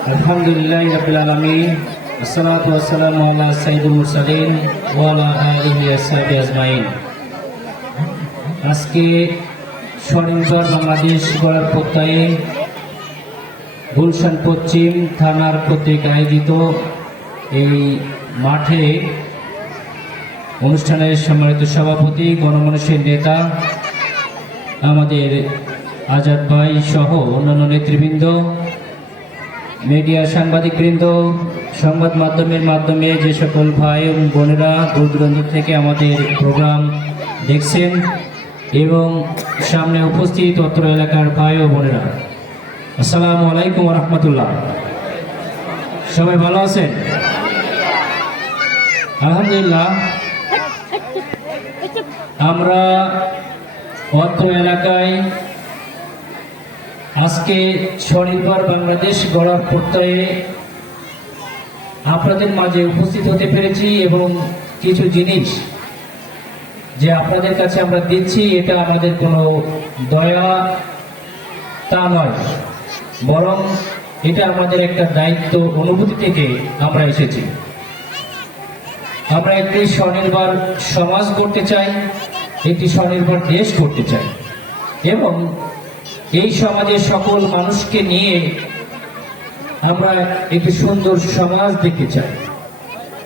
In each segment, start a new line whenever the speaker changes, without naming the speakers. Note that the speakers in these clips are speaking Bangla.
আলহামদুলিল্লাহ রাব্বিল আলামিন আসসালাতু ওয়াসসালামু আলা সাইয়্যিদুল মুরসালিন ওয়া আলা আলিহি ওয়া সাহবিহি আজমাইন আজকে বাংলাদেশ গুলশান পশ্চিম থানার কর্তৃক আয়োজিত এই মাঠে অনুষ্ঠানের সম্মানিত সভাপতি, গণমানুষের নেতা, আমাদের আজাদ ভাই সহ অন্যান্য নেতৃবৃন্দ মিডিয়া সাংবাদিক সাংবাদিকবৃন্দ, সংবাদ মাধ্যমের মাধ্যমে যে সকল ভাই এবং বোনেরা দূর দূরান্ত থেকে আমাদের প্রোগ্রাম দেখছেন এবং সামনে উপস্থিত অত্র এলাকার ভাই ও বোনেরা। আসসালামু আলাইকুম রহমতুল্লাহ। সবাই ভালো আছেন? আলহামদুলিল্লাহ। আমরা অত্র এলাকায় আজকে স্বনির্ভর বাংলাদেশ গড়ার প্রত্যয়ে আপনাদের মাঝে উপস্থিত হতে পেরেছি এবং কিছু জিনিস যে আপনাদের কাছে আমরা দিচ্ছি, এটা আমাদের কোনো দয়া তা নয়। বরং এটা আমাদের একটা দায়িত্ব অনুভূতি থেকে আমরা এসেছি। আমরা একটি স্বনির্ভর সমাজ করতে চাই, একটি স্বনির্ভর দেশ করতে চাই এবং এই সমাজের সকল মানুষকে নিয়ে আমরা একটি সুন্দর সমাজ দেখতে চাই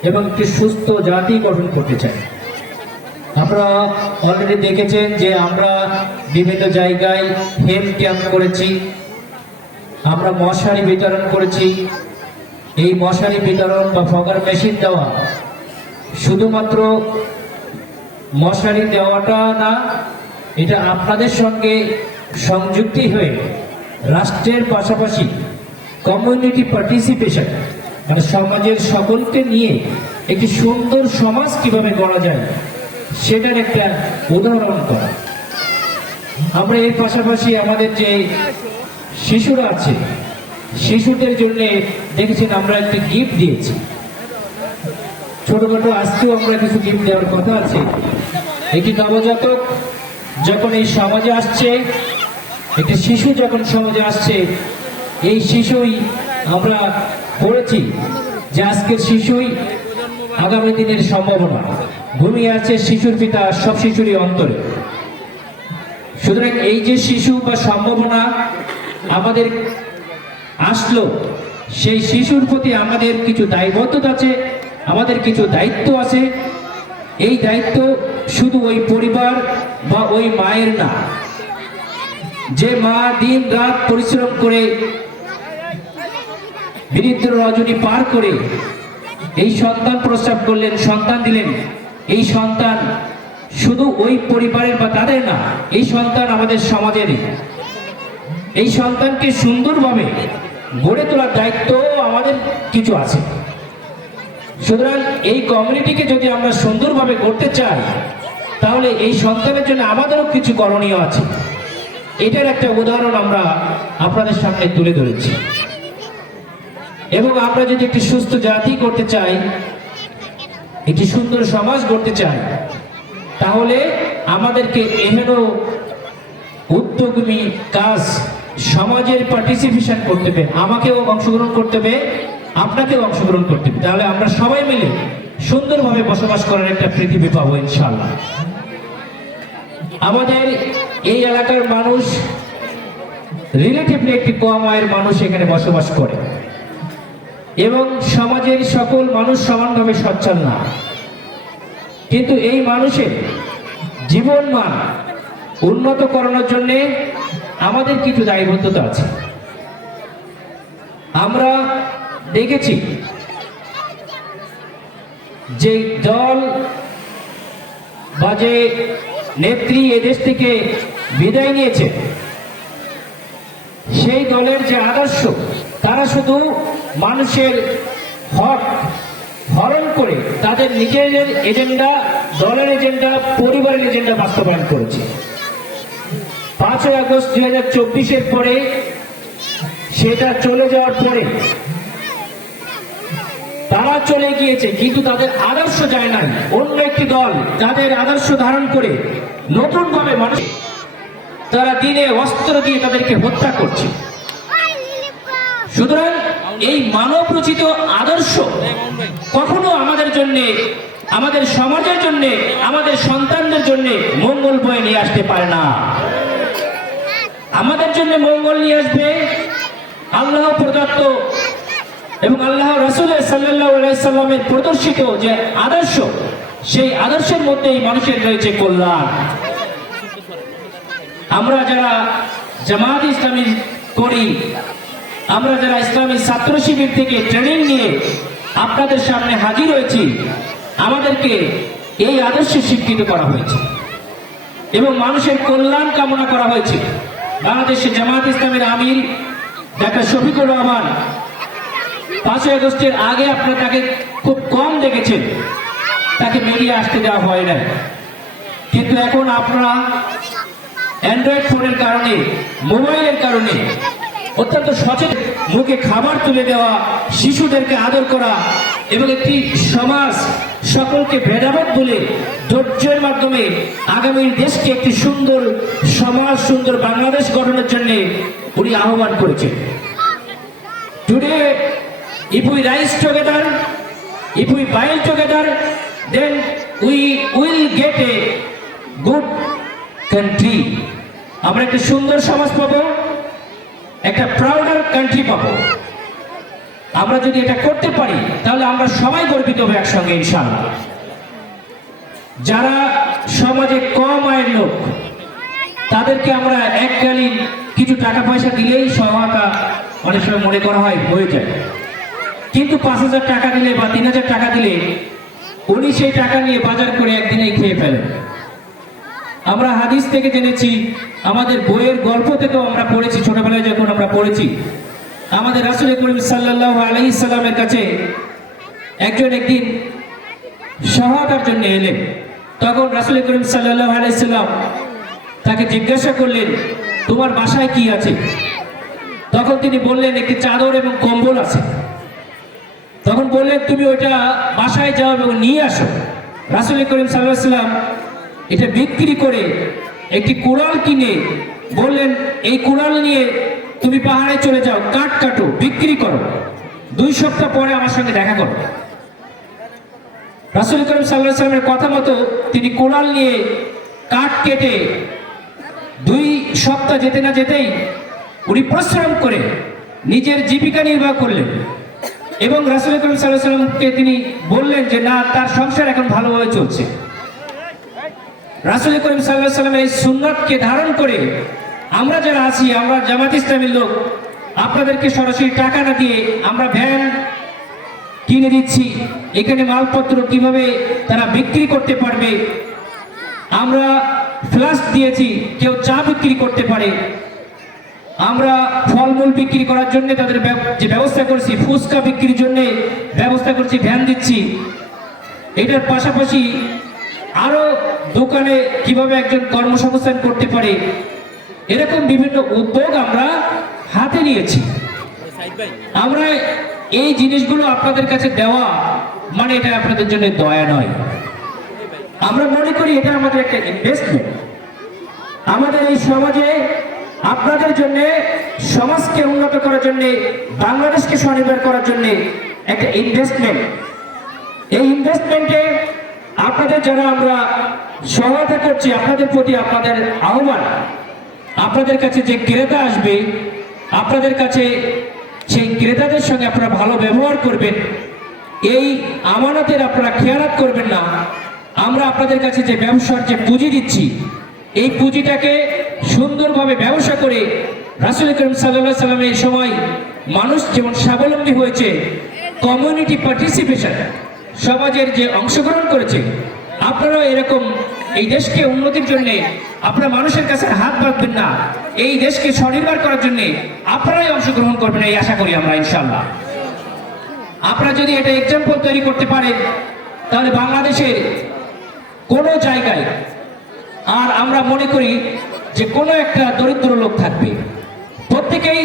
এবং একটি সুস্থ জাতি গঠন করতে চাই। আপনারা অলরেডি দেখেছেন যে আমরা বিভিন্ন জায়গায় হেলথ ক্যাম্প করেছি, আমরা মশারি বিতরণ করেছি। এই মশারি বিতরণ বা ফগার মেশিন দেওয়া শুধুমাত্র মশারি দেওয়াটা না, এটা আপনাদের সঙ্গে সংযুক্তি হয়ে রাষ্ট্রের পাশাপাশি কমিউনিটি পার্টিসিপেশন মানে সমাজের সকলকে নিয়ে একটি সুন্দর সমাজ কীভাবে গড়া যায়, সেটার একটা উদাহরণ করা। আমরা এর পাশাপাশি আমাদের যে শিশুরা আছে, শিশুদের জন্য দেখেছেন আমরা একটি গিফট দিয়েছি। ছোটখাটো আজকেও আমরা কিছু গিফট দেওয়ার কথা আছে। একটি নবজাতক যখন এই সমাজে আসছে একটি শিশু যখন সমাজে আসছে, এই শিশুই আমরা পড়েছি যে আজকের শিশুই আগামী দিনের সম্ভাবনা। ঘুমিয়ে আছে শিশুর পিতা, সব শিশুরই অন্তরে। সুতরাং এই যে শিশু বা সম্ভাবনা আমাদের আসলো, সেই শিশুর প্রতি আমাদের কিছু দায়বদ্ধতা আছে, আমাদের কিছু দায়িত্ব আছে। এই দায়িত্ব শুধু ওই পরিবার বা ওই মায়ের না যে মা দিন রাত পরিশ্রম করে বিরিদ্র রজনী পার করে এই সন্তান প্রস্তাব করলেন, সন্তান দিলেন। এই সন্তান শুধু ওই পরিবারের বা তাদের না, এই সন্তান আমাদের সমাজেরই এই সন্তানকে সুন্দরভাবে গড়ে তোলার দায়িত্ব আমাদের কিছু আছে। সুতরাং এই কমিউনিটিকে যদি আমরা সুন্দরভাবে গড়তে চাই, তাহলে এই সন্তানের জন্য আমাদেরও কিছু করণীয় আছে। এটার একটা উদাহরণ আমরা আপনাদের সামনে তুলে ধরেছি। এবং আমরা যদি একটি সুস্থ জাতি করতে চাই, একটি সুন্দর সমাজ গড়তে চাই, তাহলে আমাদেরকে এহেন উদ্যোগী কাজ সমাজের পার্টিসিপেশন করতে হবে, আমাকেও অংশগ্রহণ করতে হবে, আপনাকেও অংশগ্রহণ করতে হবে। তাহলে আমরা সবাই মিলে সুন্দরভাবে বসবাস করার একটা পৃথিবী পাবো ইনশাল্লাহ আমাদের এই এলাকার মানুষ রিলেটিভলি একটি কম আয়ের মানুষ এখানে বসবাস করে। এবং সমাজের সকল মানুষ সমানভাবে সচ্ছল না। কিন্তু এই মানুষের জীবন মান উন্নত করানোর জন্য আমাদের কিছু দায়বদ্ধতা আছে। আমরা দেখেছি যে দল বা যে নেত্রী এদেশ থেকে বিদায় নিয়েছে। সেই দলের যে আদর্শ, তারা শুধু মানুষের হক হরণ করে তাদের নিজেদের এজেন্ডা, দলের এজেন্ডা, পরিবারের এজেন্ডা বাস্তবায়ন করেছে। পাঁচই আগস্ট দুই হাজার চব্বিশের পরে সেটা চলে যাওয়ার পরে তারা চলে গিয়েছে, কিন্তু তাদের আদর্শ যায় নাই। অন্য একটি দল তাদের আদর্শ ধারণ করে নতুন ভাবে মানুষ তারা দিনে অস্ত্র দিয়ে তাদেরকে হত্যা করছে। সুতরাং এই মানব রচিত আদর্শ কখনো আমাদের জন্য, আমাদের সমাজের জন্য, আমাদের সন্তানদের জন্য মঙ্গল বয়ে নিয়ে আসতে পারে না। আমাদের জন্য মঙ্গল নিয়ে আসবে আল্লাহ প্রদত্ত এবং আল্লাহ রসুলের সাল্লামের প্রদর্শিত যে আদর্শ, সেই আদর্শের মধ্যেই মানুষের রয়েছে কল্যাণ। আমরা যারা জামাত ইসলামী করি, আমরা যারা ইসলামী ছাত্র শিবির থেকে ট্রেনিং নিয়ে আপনাদের সামনে হাজির হয়েছি, আমাদেরকে এই আদর্শে শিক্ষিত করা হয়েছে এবং মানুষের কল্যাণ কামনা করা হয়েছে। বাংলাদেশের জামাত ইসলামের আমির ডাক্তার শফিকুর রহমান পাঁচই আগস্টের আগে আপনারা তাকে খুব কম দেখেছেন। তাকে বেরিয়ে আসতে দেওয়া হয় না কিন্তু এখন আপনারা অ্যান্ড্রয়েড ফোনের কারণে মোবাইলের কারণে অত্যন্ত সচেতন, মুখে খাবার তুলে দেওয়া, শিশুদেরকে আদর করা এবং একটি সমাজ সকলকে ভেদাভেদ বলে ধৈর্যের মাধ্যমে আগামীর দেশকে একটি সুন্দর সমাজ, সুন্দর বাংলাদেশ গঠনের জন্য উনি আহ্বান করেছেন। Today if we rise together, if we bind together, then we will get a good country. আমরা একটা সুন্দর সমাজ পাবো, একটা প্রাউডার কান্ট্রি পাবো। আমরা যদি এটা করতে পারি, তাহলে আমরা সবাই গর্বিত হবে একসঙ্গে, ইনশাআল্লাহ। যারা সমাজে কম আয়ের লোক, তাদেরকে আমরা এককালীন কিছু টাকা পয়সা দিলেই সহায়তা অনেক সময় মনে করা হয়, হয়ে যায়। কিন্তু পাঁচ হাজার টাকা দিলে বা তিন হাজার টাকা দিলে উনি সেই টাকা নিয়ে বাজার করে একদিনেই খেয়ে ফেলেন। আমরা হাদিস থেকে জেনেছি, আমাদের বইয়ের গল্প থেকেও আমরা পড়েছি, ছোটবেলায় যখন আমরা পড়েছি। আমাদের রাসুল করিম সাল্লাহ আলহি সাল্লামের কাছে একজন একদিন সহায়তার জন্য এলেন। তখন রাসুল করিম সাল্লাহ আলাইসাল্লাম তাকে জিজ্ঞাসা করলেন, তোমার বাসায় কি আছে? তখন তিনি বললেন, একটি চাদর এবং কম্বল আছে। তখন বললেন, তুমি ওইটা বাসায় যাও এবং নিয়ে আসো। রাসুল করিম সাল্লাম এটা বিক্রি করে একটি কুড়াল কিনে বললেন, এই কুড়াল নিয়ে তুমি পাহাড়ে চলে যাও, কাঠ কাটো, বিক্রি করো। দুই সপ্তাহ পরে আমার সঙ্গে দেখা করো। রাসুল করিম সাল্লাহ সাল্লামের কথা মতো তিনি কোড়াল নিয়ে কাঠ কেটে দুই সপ্তাহ যেতে না যেতেই উনি পরিশ্রম করে নিজের জীবিকা নির্বাহ করলেন। এবং রাসুল করিম সাল্লাহ সাল্লামকে তিনি বললেন যে, না, তার সংসার এখন ভালোভাবে চলছে। রাসুল করিম সাল্লাহ সাল্লামের এই সুন্নতকে ধারণ করে আমরা যারা আছি, আমরা জামাত ইসলামের লোক, আপনাদেরকে সরাসরি টাকা না দিয়ে আমরা ভ্যান কিনে দিচ্ছি। এখানে মালপত্র কীভাবে তারা বিক্রি করতে পারবে? আমরা ফ্লাস্ক দিয়েছি, কেউ চা বিক্রি করতে পারে। আমরা ফলমূল বিক্রি করার জন্য তাদের যে ব্যবস্থা করছি, ফুচকা বিক্রির জন্য ব্যবস্থা করছি, ভ্যান দিচ্ছি। এটার পাশাপাশি আরও দোকানে কীভাবে একজন কর্মসংস্থান করতে পারে, এরকম বিভিন্ন উদ্যোগ আমরা হাতে নিয়েছি। আমরা এই জিনিসগুলো আপনাদের কাছে দেওয়া মানে এটা আপনাদের জন্য দয়া নয়। আমরা মনে করি এটা আমাদের একটা ইনভেস্টমেন্ট আমাদের এই সমাজে আপনাদের জন্য, সমাজকে উন্নত করার জন্য, বাংলাদেশকে স্বনির্ভর করার জন্য একটা ইনভেস্টমেন্ট এই ইনভেস্টমেন্টে আপনাদের যারা আমরা সহায়তা করছি, আপনাদের প্রতি আপনাদের আহ্বান, আপনাদের কাছে যে ক্রেতা আসবে, আপনাদের কাছে সেই ক্রেতাদের সঙ্গে আপনারা ভালো ব্যবহার করবেন, এই আমানতের আপনারা খেয়ালাত করবেন না। আমরা আপনাদের কাছে যে ব্যবসার যে পুঁজি দিচ্ছি এই পুঁজিটাকে সুন্দরভাবে ব্যবসা করে রাসুল করিম সাল্লাহ সাল্লামের সময় মানুষ যেমন স্বাবলম্বী হয়েছে কমিউনিটি পার্টিসিপেশন সমাজের যে অংশগ্রহণ করেছে, আপনারাও এরকম এই দেশকে উন্নতির জন্য আপনারা মানুষের কাছে হাত বাঁধবেন না। এই দেশকে স্বনির্ভর করার জন্য আপনারাই অংশগ্রহণ করবেন এই আশা করি আমরা ইনশাল্লাহ আপনারা যদি এটা এক্সাম্পল তৈরি করতে পারেন, তাহলে বাংলাদেশের কোনো জায়গায় আর আমরা মনে করি যে কোনো একটা দরিদ্র লোক থাকবে। প্রত্যেকেই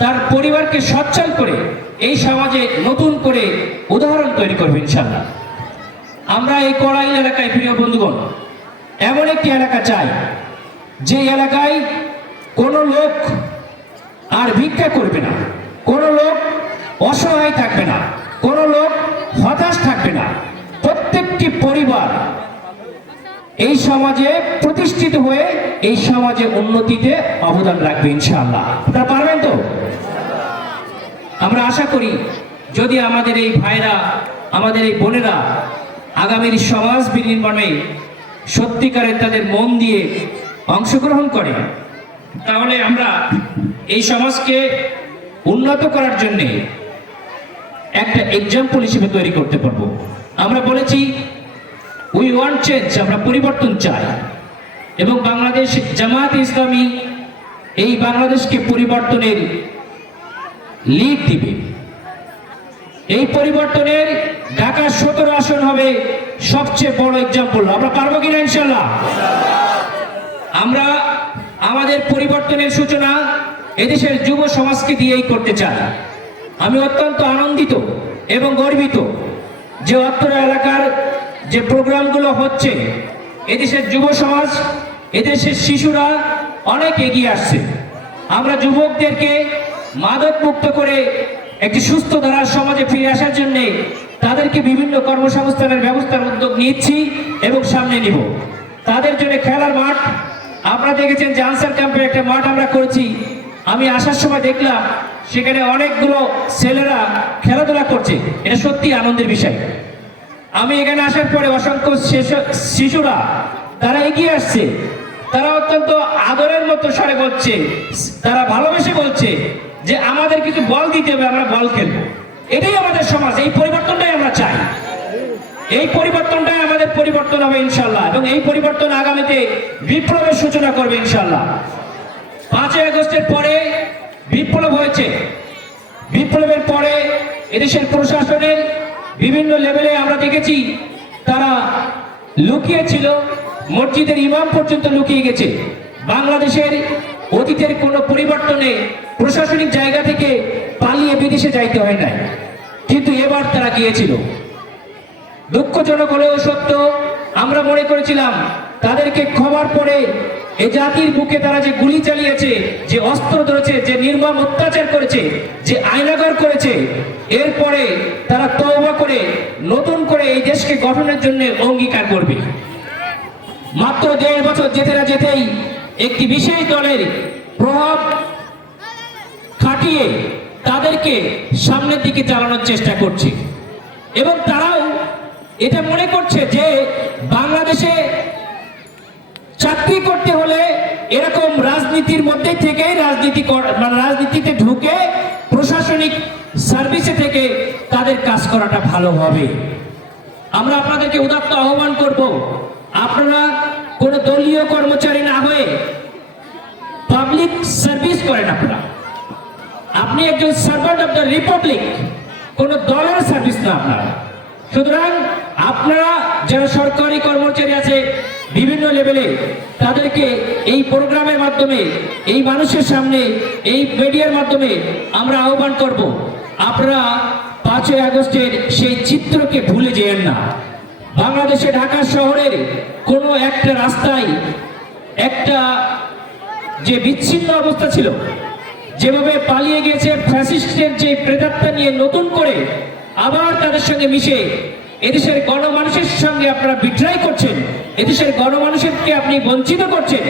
তার পরিবারকে সচ্ছল করে এই সমাজে নতুন করে উদাহরণ তৈরি করবে ইনশাল্লাহ আমরা এই কড়াইল এলাকায়, প্রিয় বন্ধুগণ, এমন একটি এলাকা চাই, যে এলাকায় কোনো লোক আর ভিক্ষা করবে না, কোনো লোক অসহায় থাকবে না, কোনো লোক হতাশ থাকবে না। প্রত্যেকটি পরিবার এই সমাজে প্রতিষ্ঠিত হয়ে এই সমাজে উন্নতিতে অবদান রাখবে ইনশাআল্লাহ। আপনারা পারবেন তো? আমরা আশা করি, যদি আমাদের এই ভাইরা, আমাদের এই বোনেরা আগামীর সমাজ বিনির্মাণে সত্যিকারের তাদের মন দিয়ে অংশগ্রহণ করে, তাহলে আমরা এই সমাজকে উন্নত করার জন্যে একটা এক্সাম্পল হিসেবে তৈরি করতে পারব। আমরা বলেছি উই ওয়ান্ট চেঞ্জ আমরা পরিবর্তন চাই। এবং বাংলাদেশ জামায়াত ইসলামী এই বাংলাদেশকে পরিবর্তনের লিড দিবে। এই পরিবর্তনের ঢাকা সতেরো আসন হবে সবচেয়ে বড় এক্সাম্পল আমরা পারব কিনা ইনশাল্লাহ আমরা আমাদের পরিবর্তনের সূচনা এদেশের যুব সমাজকে দিয়েই করতে চাই। আমি অত্যন্ত আনন্দিত এবং গর্বিত যে অত্র এলাকার যে প্রোগ্রামগুলো হচ্ছে, এদেশের যুব সমাজ, এদেশের শিশুরা অনেক এগিয়ে আসছে। আমরা যুবকদেরকে মাদক মুক্ত করে একটি সুস্থ ধারার সমাজে ফিরে আসার জন্য তাদেরকে বিভিন্ন কর্মসংস্থানের ব্যবস্থার উদ্যোগ নিচ্ছি এবং সামনে নিব। তাদের জন্য খেলার মাঠ, আপনারা দেখেছেন যে আনসার ক্যাম্পে একটা মাঠ আমরা করেছি। আমি আসার সময় দেখলাম সেখানে অনেকগুলো ছেলেরা খেলাধুলা করছে। এটা সত্যি আনন্দের বিষয়। আমি এখানে আসার পরে অসংখ্য শিশু- শিশুরা, তারা এগিয়ে আসছে। তারা অত্যন্ত আদরের মতো স্বরে বলছে, তারা ভালোবেসে বলছে যে আমাদের কিছু বল দিতে হবে, আমরা বল খেলব। এটাই আমাদের সমাজ, এই পরিবর্তনটাই আমরা চাই। এই পরিবর্তনটাই আমাদের পরিবর্তন হবে ইনশাল্লাহ, এবং এই পরিবর্তন আগামীতে বিপ্লবের সূচনা করবে ইনশাল্লাহ। পাঁচই আগস্টের পরে বিপ্লব হয়েছে। বিপ্লবের পরে এদেশের প্রশাসনের বিভিন্ন লেভেলে আমরা দেখেছি, তারা লুকিয়েছিল, মসজিদের ইমাম পর্যন্ত লুকিয়ে গেছে। বাংলাদেশের অতীতের কোনো পরিবর্তনে প্রশাসনিক জায়গা থেকে পালিয়ে বিদেশে যাইতে হয় নাই। কিন্তু এবার তারা গিয়েছিল। দুঃখজনক হলেও সত্য, আমরা মনে করেছিলাম, তাদেরকে খবর পড়ে এ জাতির বুকে তারা যে গুলি চালিয়েছে, যে অস্ত্র ধরেছে, যে নির্মম অত্যাচার করেছে, যে আইনাগর করেছে, এরপরে তারা তওবা করে নতুন করে এই দেশকে গঠনের জন্য অঙ্গীকার করবে। মাত্র দেড় বছর যেতে না যেতেই একটি বিশেষ দলের প্রভাব খাটিয়ে তাদেরকে সামনের দিকে চালানোর চেষ্টা করছে। এবং তারাও এটা মনে করছে যে বাংলাদেশে চাকরি করতে হলে এরকম রাজনীতির মধ্যে থেকে রাজনীতি মানে রাজনীতিতে ঢুকে প্রশাসনিক সার্ভিসে থেকে তাদের কাজ করাটা ভালো হবে। আমরা আপনাদেরকে উদাত্ত আহ্বান করব, আপনারা কোনো দলীয় কর্মচারী না হয়ে পাবলিক সার্ভিস করেন আপনারা। আপনি একজন সার্ভেন্ট অফ দ্য রিপাবলিক কোন দলের সার্ভিস না আপনারা। সুতরাং আপনারা যারা সরকারি কর্মচারী আছে বিভিন্ন লেভেলে তাদেরকে এই প্রোগ্রামের মাধ্যমে, এই মানুষের সামনে, এই মিডিয়ার মাধ্যমে আমরা আহ্বান করব। আপনারা পাঁচই আগস্টের সেই চিত্রকে ভুলে যেয়েন না। বাংলাদেশে ঢাকা শহরের কোনো একটা রাস্তায় একটা যে বিচ্ছিন্ন অবস্থা ছিল, যেভাবে পালিয়ে গেছে ফ্যাসিস্টের যে প্রেতাত্মা নিয়ে নতুন করে আবার তাদের সঙ্গে মিশে এদেশের গণমানুষের সঙ্গে আপনারা বিট্রাই করছেন, এদেশের গণমানুষেরকে আপনি বঞ্চিত করছেন,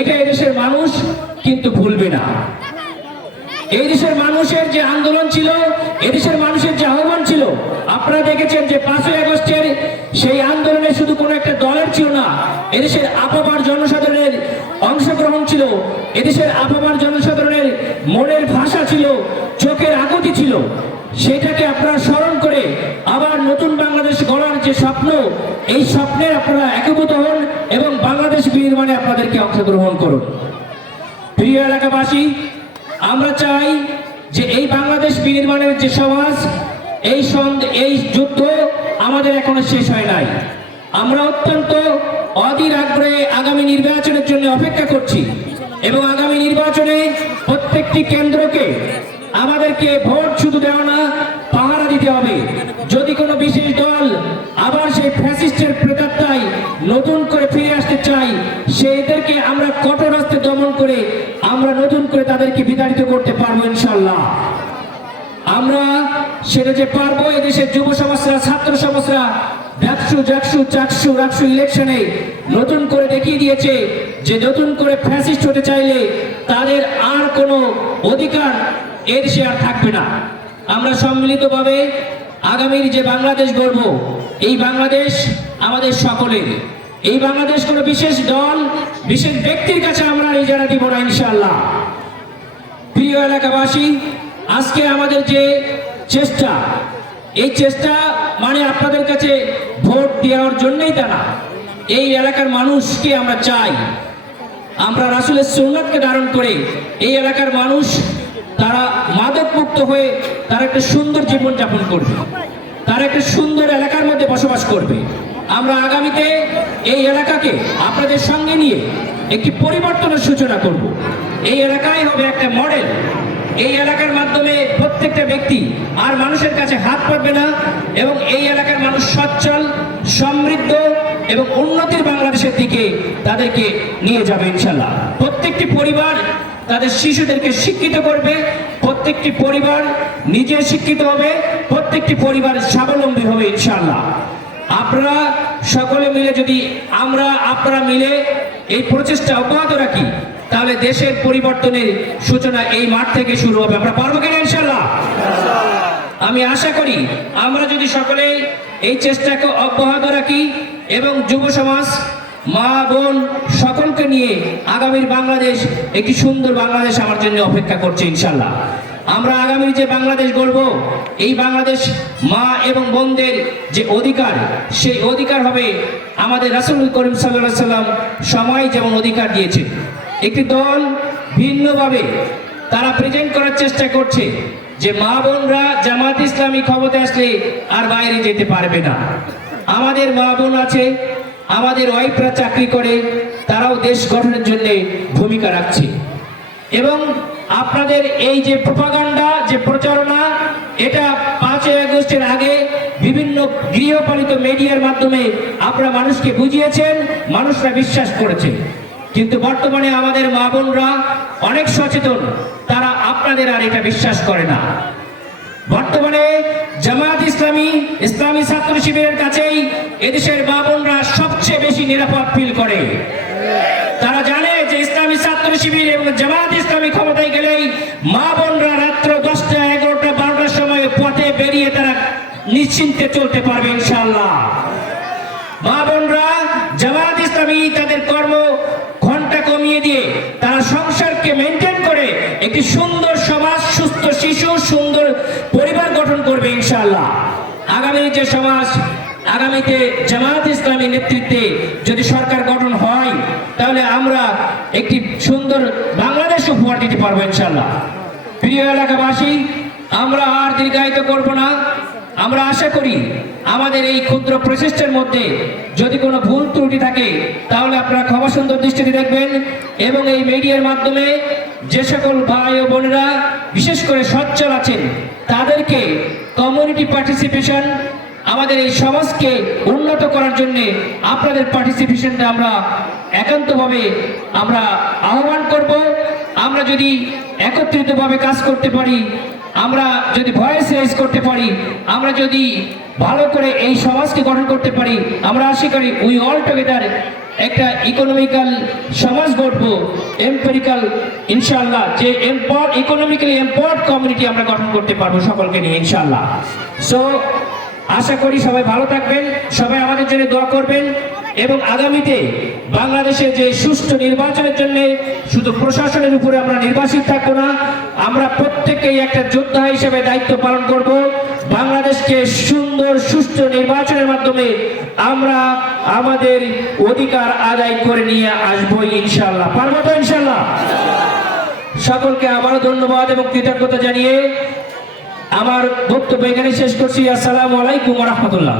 এটা এদেশের মানুষ কিন্তু ভুলবে না। এই দেশের মানুষের যে আন্দোলন ছিল, এদেশের মানুষের যে আহ্বান ছিল, আপনারা দেখেছেন যে পাঁচই আগস্টের সেই আন্দোলনে শুধু কোনো একটা দলের ছিল না, এদেশের আপামার জনসাধারণের অংশগ্রহণ ছিল, এদেশের আপামার জনসাধারণের মনের ভাষা ছিল, চোখের আকুতি ছিল। সেটাকে আপনারা স্মরণ করে আবার নতুন বাংলাদেশ গড়ার যে স্বপ্ন, এই স্বপ্নের আপনারা একীভূত হন এবং বাংলাদেশ বিনির্মাণে আপনাদেরকে অংশগ্রহণ করুন। প্রিয় এলাকাবাসী, আমরা চাই যে এই বাংলাদেশ বিনির্মাণের যে সমাজ, এই এই যুদ্ধ আমাদের এখনও শেষ হয় নাই। আমরা অত্যন্ত অধীর আগ্রহে আগামী নির্বাচনের জন্য অপেক্ষা করছি এবং আগামী নির্বাচনে প্রত্যেকটি কেন্দ্রকে আমাদেরকে ভোট শুধু দেওয়া না, পাহারা দিতে হবে। যদি কোনো বিশেষ দল আবার সেই ফ্যাসিস্টের প্রেতাত্মায় নতুন করে ফিরে আসতে চাই সেদেরকে আমরা কঠোর হস্তে দমন করে আমরা নতুন করে তাদেরকে বিতাড়িত করতে পারব ইনশাল্লাহ আমরা সেটা যে পারব, এদেশের যুব সমাজরা, ছাত্র সমাজরা, ব্যবসু, জাকসু, চাকসু, রাকসু ইলেকশনে নতুন করে দেখিয়ে দিয়েছে যে নতুন করে ফ্যাসিস্ট হতে চাইলে তাদের আর কোনো অধিকার এদেশে আর থাকবে না। আমরা সম্মিলিতভাবে আগামীর যে বাংলাদেশ গড়ব, এই বাংলাদেশ আমাদের সকলের। এই বাংলাদেশ কোনো বিশেষ দল, বিশেষ ব্যক্তির কাছে আমরা ইজারা দিব না ইনশাল্লাহ প্রিয় এলাকাবাসী, আজকে আমাদের যে চেষ্টা, এই চেষ্টা মানে আপনাদের কাছে ভোট দেওয়ার জন্যই তা না। এই এলাকার মানুষকে আমরা চাই। আমরা রাসুলের সুন্নাতকে ধারণ করে এই এলাকার মানুষ তারা মাদক মুক্ত হয়ে তারা একটা সুন্দর জীবন যাপন করবে। তারা একটা সুন্দর এলাকার মধ্যে বসবাস করবে। আমরা আগামীতে এই এলাকাকে আপনাদের সঙ্গে নিয়ে একটি পরিবর্তনের সূচনা করব। এই এলাকায় হবে একটা মডেল। এই এলাকার মাধ্যমে প্রত্যেকটা ব্যক্তি আর মানুষের কাছে হাত পাতবে না এবং এই এলাকার মানুষ সচ্ছল, সমৃদ্ধ এবং উন্নতির বাংলাদেশের দিকে তাদেরকে নিয়ে যাবে ইনশাল্লাহ। প্রত্যেকটি পরিবার তাদের শিশুদেরকে শিক্ষিত করবে, প্রত্যেকটি পরিবার নিজে শিক্ষিত হবে, প্রত্যেকটি পরিবার স্বাবলম্বী হবে ইনশাল্লাহ আপনারা সকলে মিলে যদি আমরা, আপনারা মিলে এই প্রচেষ্টা অব্যাহত রাখি, তাহলে দেশের পরিবর্তনের সূচনা এই মাঠ থেকে শুরু হবে। আমরা পারব কিনা ইনশাল্লাহ আমি আশা করি আমরা যদি সকলে এই চেষ্টাকে অব্যাহত রাখি এবং যুব সমাজ মা, বোন সকলকে নিয়ে আগামীর বাংলাদেশ, একটি সুন্দর বাংলাদেশ আমার জন্য অপেক্ষা করছে ইনশাল্লাহ আমরা আগামীর যে বাংলাদেশ গড়ব, এই বাংলাদেশ মা এবং বোনদের যে অধিকার, সেই অধিকার হবে আমাদের রাসুল করিম সাল্লাহ সাল্লাম সময় যেমন অধিকার দিয়েছে, একটি দল ভিন্নভাবে তারা প্রেজেন্ট করার চেষ্টা করছে যে মা, বোনরা জামাত ইসলামী ক্ষমতা আসলে আর বাইরে যেতে পারবে না। আমাদের মা, বোন আছে আমাদের ওয়াইফরা চাকরি করে, তারাও দেশ গঠনের জন্য ভূমিকা রাখছে। এবং আপনাদের এই যে প্রপাগান্ডা, যে প্রচারণা, এটা পাঁচই আগস্টের আগে বিভিন্ন গৃহপালিত মিডিয়ার মাধ্যমে আপনারা মানুষকে বুঝিয়েছেন, মানুষরা বিশ্বাস করেছে। কিন্তু বর্তমানে আমাদের মা বোনরা অনেক সচেতন, তারা আপনাদের আর এটা বিশ্বাস করে না। বর্তমানে জামায়াত ইসলামী ইসলামী ছাত্র শিবিরের কাছেই এদেশের মা বোনরা সবচেয়ে বেশি নিরাপদ ফিল করে। তারা জানে যে ইসলামী ছাত্র শিবির এবং জামায়াত ইসলামী ক্ষমতায় গেলেই মা বোনরা রাত্র দশটা, এগারোটা, বারোটার সময় পথে বেরিয়ে তারা নিশ্চিন্তে চলতে পারবে ইনশাল্লাহ মা বোনরা জামায়াত ইসলামী তাদের কর্ম ঘণ্টা কমিয়ে দিয়ে তারা সংসারকে মেনটেন করে একটি সুন্দর ইনশাআল্লাহ। আগামী যে সমাজ, আগামীতে জামায়াত ইসলামী নেতৃত্বে যদি সরকার গঠন হয়, তাহলে আমরা একটি সুন্দর বাংলাদেশ উপহার দিতে পারব ইনশাআল্লাহ। প্রিয় এলাকাবাসী, আমরা আর দীর্ঘায়িত করব না। আমরা আশা করি আমাদের এই ক্ষুদ্র প্রচেষ্টার মধ্যে যদি কোনো ভুল ত্রুটি থাকে, তাহলে আপনারা ক্ষমা সুন্দর দৃষ্টিতে দেখবেন এবং এই মিডিয়ার মাধ্যমে যে সকল ভাই ও বোনেরা বিশেষ করে সচ্ছল আছেন, তাদেরকে কমিউনিটি পার্টিসিপেশন আমাদের এই সমাজকে উন্নত করার জন্য আপনাদের পার্টিসিপেশনটা আমরা একান্তভাবে আমরা আহ্বান করব। আমরা যদি একত্রিতভাবে কাজ করতে পারি, আমরা যদি ভয়েস রেজ করতে পারি, আমরা যদি ভালো করে এই সমাজকে গঠন করতে পারি, আমরা আশা করি উই অল টুগেদার একটা ইকোনমিক্যাল সমাজ গড়ব এম্পেরিক্যাল ইনশাল্লাহ যে এম্পাওয়ার ইকোনমিক্যালি এম্পাওয়ার্ড কমিউনিটি আমরা গঠন করতে পারব সকলকে নিয়ে ইনশাল্লাহ সো আশা করি সবাই ভালো থাকবেন, সবাই আমাদের জন্য দোয়া করবেন এবং আগামীতে বাংলাদেশে যে সুষ্ঠু নির্বাচনের জন্য শুধু প্রশাসনের উপরে আমরা নির্বাচিত থাকব না, আমরা প্রত্যেকেই একটা যোদ্ধা হিসেবে দায়িত্ব পালন করব। বাংলাদেশকে সুন্দর, সুষ্ঠু নির্বাচনের মাধ্যমে আমরা আমাদের অধিকার আদায় করে নিয়ে আসব ইনশাল্লাহ পারব তো ইনশাল্লাহ সকলকে আবারও ধন্যবাদ এবং কৃতজ্ঞতা জানিয়ে আমার বক্তব্য এখানে শেষ করছি। আসসালামু আলাইকুম রহমতুল্লাহ।